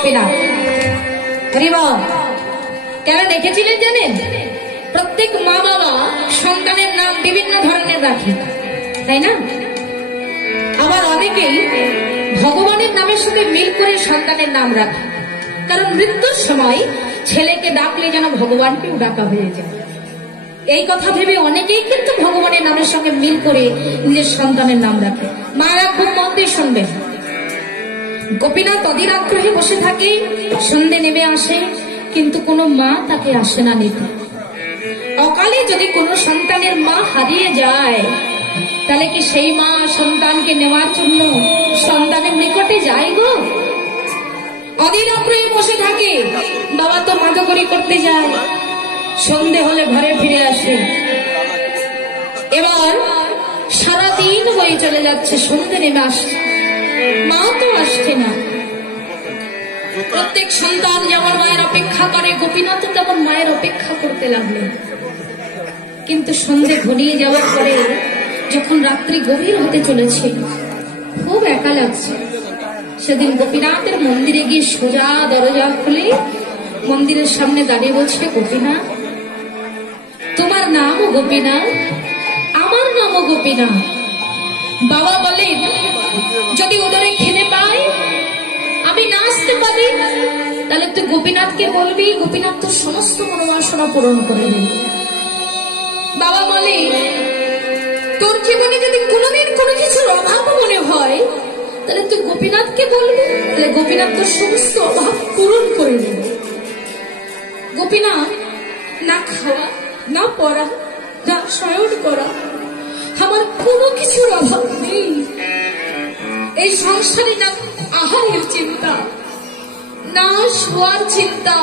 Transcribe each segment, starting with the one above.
গোপীনাথ। কেন রেখেছিলেন জানেন? প্রত্যেক মা বাবা সন্তানের নাম বিভিন্ন ধরনের রাখে, তাই না? আবার অনেকেই ভগবানের নামের সাথে মিল করে সন্তানের নাম রাখে, কারণ মৃত্যুর সময় ছেলেকে ডাকলে যেন ভগবানকেও ডাকা হয়ে যায়। এই কথা ভেবে অনেকেই কিন্তু ভগবানের নামের সঙ্গে মিল করে নিজের সন্তানের নাম রাখে। মারা খুব মন দিয়ে শুনবেন। গোপীনাথ অধীর আগ্রহে বসে থাকে, সন্ধে নেমে আসে, কিন্তু কোনো মা তাকে আসে না নিতে। অকালে যদি কোনো সন্তানের মা হারিয়ে যায়, তাহলে কি সেই মা সন্তানকে নেওয়ার জন্য সন্তানের নিকটে যায় গো? অধীর আগ্রহে বসে থাকে। বাবা তো মাদকরি করতে যায়, সন্ধে হলে ঘরে ফিরে আসে। এবার সারাদিন বয়ে চলে যাচ্ছে, সন্ধে নেমে আসছে, মা তো আসছে না। প্রত্যেক সন্তান যেমন মায়ের অপেক্ষা করে, গোপীনাথ তেমন মায়ের অপেক্ষা করতে লাগলেন। কিন্তু সন্ধে ঘনিয়ে যাওয়ার পরে যখন রাত্রি গভীর হতে চলেছে, খুব একা লাগছে। সেদিন গোপীনাথের মন্দিরে গিয়ে সোজা দরজা খুলে মন্দিরের সামনে দাঁড়িয়ে বলছে, গোপীনাথ, তোমার নামও গোপীনাথ, আমার নামও গোপীনাথ। বাবা বলেন, যদি উদরে খিদে পায়, আমি না আসতে পারি, তাহলে তুই গোপীনাথকে বলবি, গোপীনাথ তোর সমস্ত মনোবাসনা পূরণ করে দেবে। বাবা বলে, তোর জীবনে যদি কোনোদিন কোনো কিছুর অভাব মনে হয়, তাহলে তুই গোপীনাথকে বলবি, তাহলে গোপীনাথ তোর সমস্ত অভাব পূরণ করে দেবে। গোপীনাথ না খাওয়া, না পড়া, না শয়ন করা, আমার কোনো কিছুর অভাব নেই। এই সংসারে না আহারের চিন্তা, না শোয়ার চিন্তা,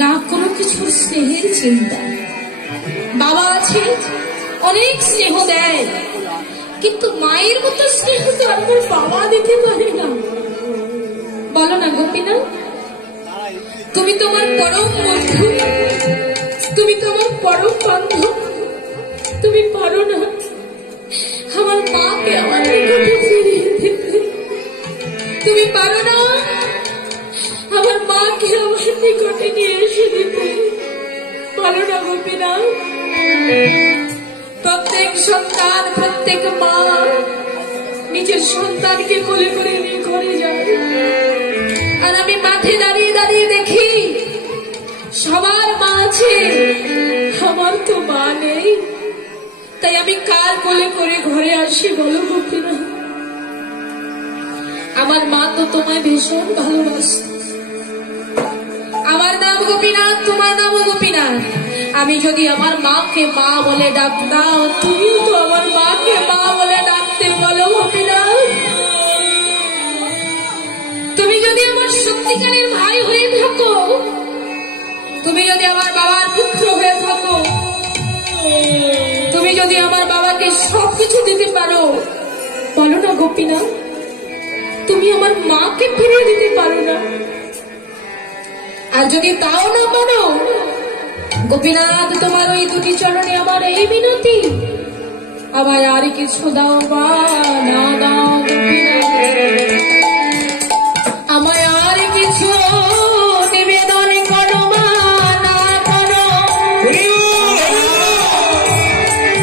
না কোনো কিছুর স্নেহের চিন্তা। বাবা আছে, অনেক স্নেহ দেয়, কিন্তু মায়ের মতো স্নেহ তো আর বাবা দিতে পারে না। বলো না গোপীনাথ, তুমি তোমার পরম বন্ধু, তুমি তোমার পরম বান্ধব, তুমি পারো না আমার মাকে আমার নিকটে ফিরিয়ে দিতে? তুমি পারো না আমার মাকে আমার নিকটে নিয়ে এসে দিতে? পারো না গোপীনাথ? প্রত্যেক সন্তান, প্রত্যেক মা নিজের সন্তানকে কোলে করে নিয়ে ঘরে যায়, আর আমি মাঠে দাঁড়িয়ে দাঁড়িয়ে দেখি সবার মা আছে, আমার তো মা নেই। তাই আমি কার কোলে করে ঘরে আসি বলো গোপীনাথ? আমার মা তো তোমায় ভীষণ ভালোবাসে। আমার নাম গোপীনাথ, তোমার নামও গোপীনাথ। আমি যদি আমার মাকে মা বলে ডাকতাম, তুমিও তো আমার মাকে মা বলে ডাকতে বলো গোপীনাথ। তুমি যদি আমার সত্যিকারের ভাই হয়ে থাকো, তুমি যদি আমার বাবার পুত্র হয়ে থাকো, তুমি যদি আমার বাবাকে সবকিছু দিতে পারো, বলো না গোপীনাথ, তুমি আমার মাকে ফিরিয়ে দিতে পারো না? আর যদি তাও না পারো, গোপীনাথ তোমার ওই দুটি চরণে আমার এই বিনতি, আমায় আর কিছু দাও মা, না দাও গোপীনাথ, আমায় আর কিছু নিবেদন করো মা, না করো।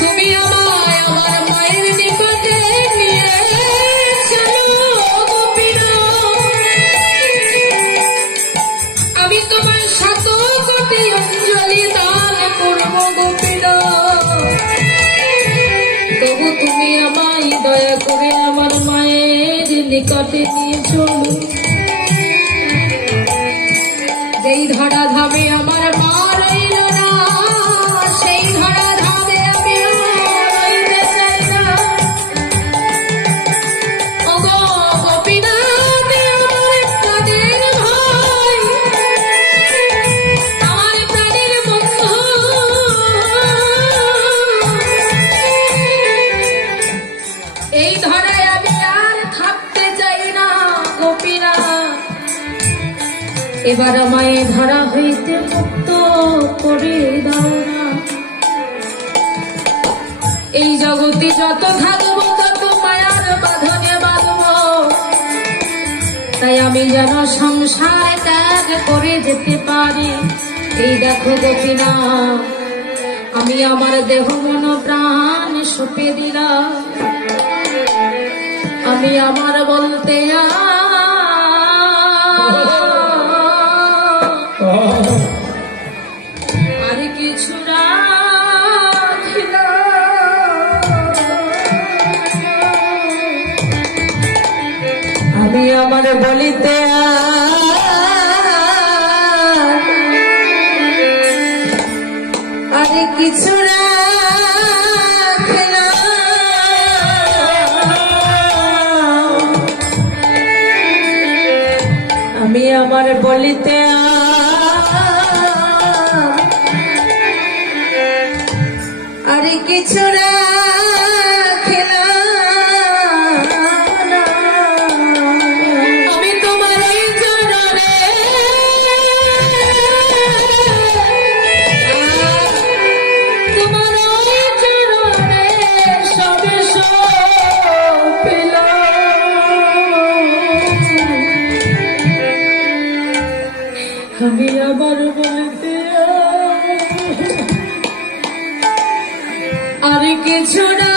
তুমি আমায় আমার মায়ের নিকটে নিয়ে চলো গোপীনাথ, আমি তোমার শত কোটি অঞ্জলি দান করব গোপীনাথ, তবু তুমি আমায় দয়া করে আমার মায়ের নিকটে নিয়ে চলো। যেই ধরা ধামে আমার মা রইল না, সেই ধরা ধামে আমি রইতে চাই না। ওগো গোপীনাথ, আমার প্রাণের ভাই, আমার প্রাণের বন্ধু, এই ধরায় আমি আর থাকতে চাই না গোপীনাথ, এবার আমায় ধরা হইতে মুক্ত করে দাও না। এই জগতে যত থাকবো তত মায়ার বাঁধনে বাঁধব, তাই আমি যেন সংসার ত্যাগ করে যেতে পারি। এই দেখো গোপীনাথ, আমি আমার দেহ মন প্রাণ সঁপে দিলাম। আমি আমার বলতে আর কিছু আমি আমার বলিতে আর কিছু আমি আমার বলিতে আর কিছু আমি আবার বলতে আর কিছু না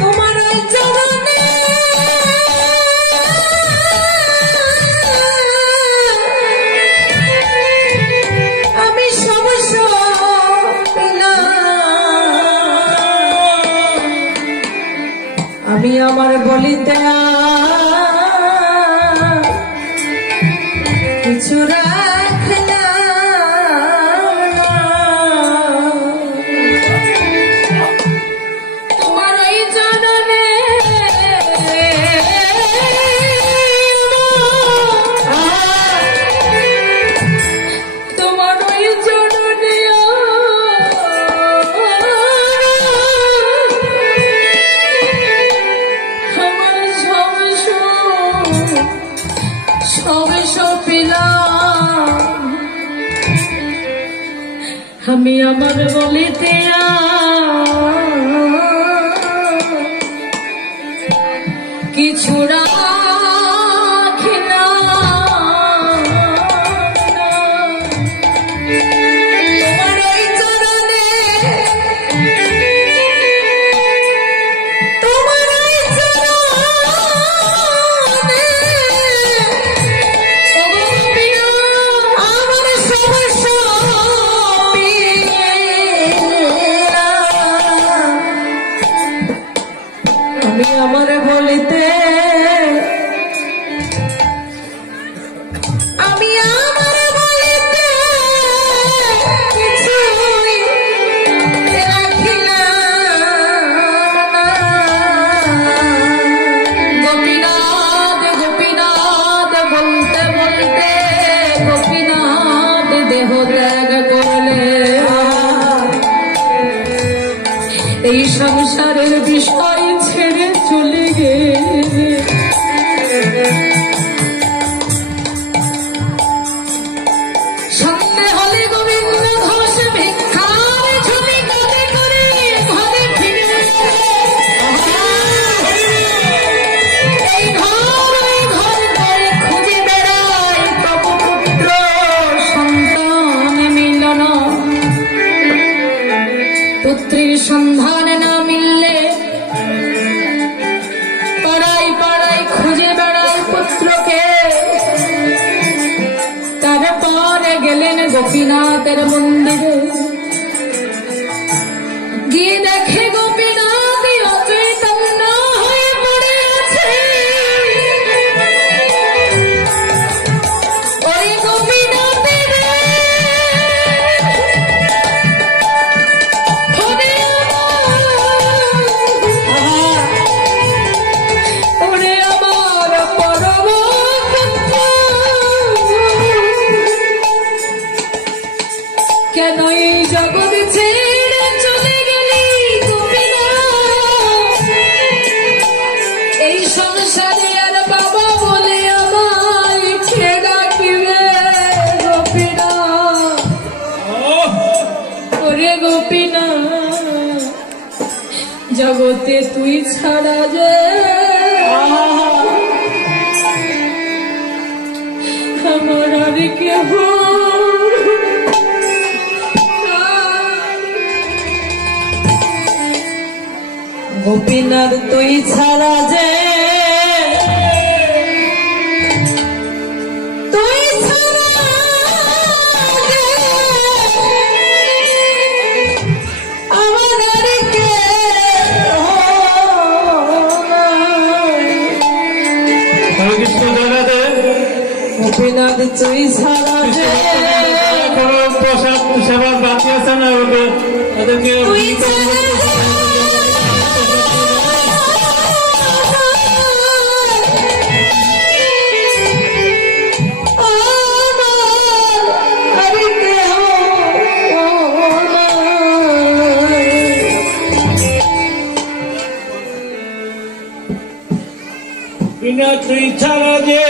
তোমার চরণে আমি সমস্যা আমি আমার বলিতে কিছু তোমার এই জানানে তোমার ওই জানানে আমি আমার বলিতে কিছু রাখি না। তোমার ওই চরণে তোমার ওই চরণে আমার সমস্যা আমি আমার বলিতে আমি আমার বলিতে কিছুই রাখি না। গোপীনাথ গোপীনাথ বলতে বলতে গোপীনাথ দেহ ত্যাগ করলে। এই সংসারের বিষয় ছেড়ে চলে গেলে। সন্ধে হলে গোবিন্দ ঘোষ ভিক্ষার ঝুলি কাঁধে করে ঘরে ফিরে এই ঘর করে খুঁজে বেড়ায় তব পুত্র সন্তান মিলন। পুত্রীর সন্ধান না মিললে পাড়ায় পাড়ায় খুঁজে বেড়ায় পুত্রকে। তারপরে গেলেন গোপীনাথের মন্দিরে, গিয়ে দেখে গোপীনাথ অচৈতন্য হয়ে পড়ে আছে। ওই গোপীনাথের ওরে আমার পরম জগতে তুই ছাড়া যে আমার আর কেহ গোপীনাথ তুই ছাড়া যে তুই ছাড়া যে আমার আর কেহ নাই। গোপীনাথ তুই ছাড়া যে প্রসাদ সেবা বাকি আছে না ওদেরকে তুই ছাড়া বিনা তুই ছাড়া যে